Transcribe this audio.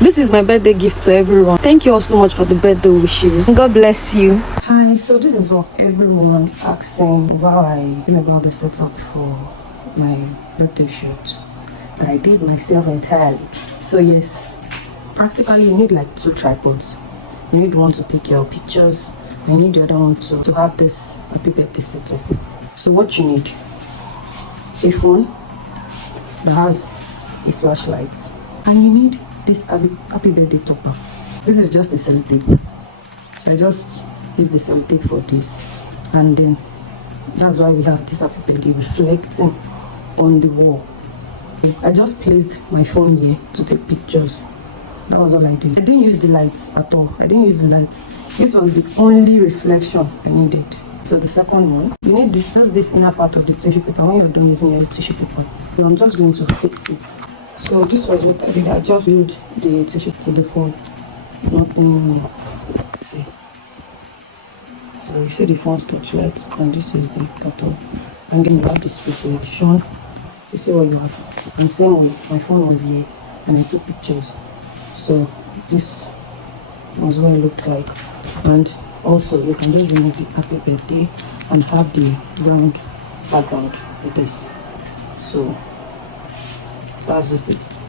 This is my birthday gift to everyone. Thank you all so much for the birthday wishes. God bless you. Hi, so this is what everyone asking why I feel about the setup for my birthday shoot that I did myself entirely. So yes, practically you need like 2 tripods. You need one to pick your pictures and you need the other one to have this happy birthday setup. So what you need: a phone that has a flashlight, and you need this happy birthday topper. This is just the sellotape, so I just use the sellotape for this, and then that's why we have this happy birthday reflecting on the wall. I just placed my phone here to take pictures. That was all I did. I didn't use the lights at all. I didn't use the lights. This was the only reflection I needed. So the second one, you need just this inner part of the tissue paper. When you're done using your tissue paper, so I'm just going to fix it. So this was what I did. I just glued the tissue to the phone. Nothing more. See. So you see the phone stops right, and this is the cutter. And then you have this reflection. You see what you have. And same way, my phone was here, and I took pictures. So this was what it looked like. And also you can just remove the happy birthday and have the round background with this. So that's just it.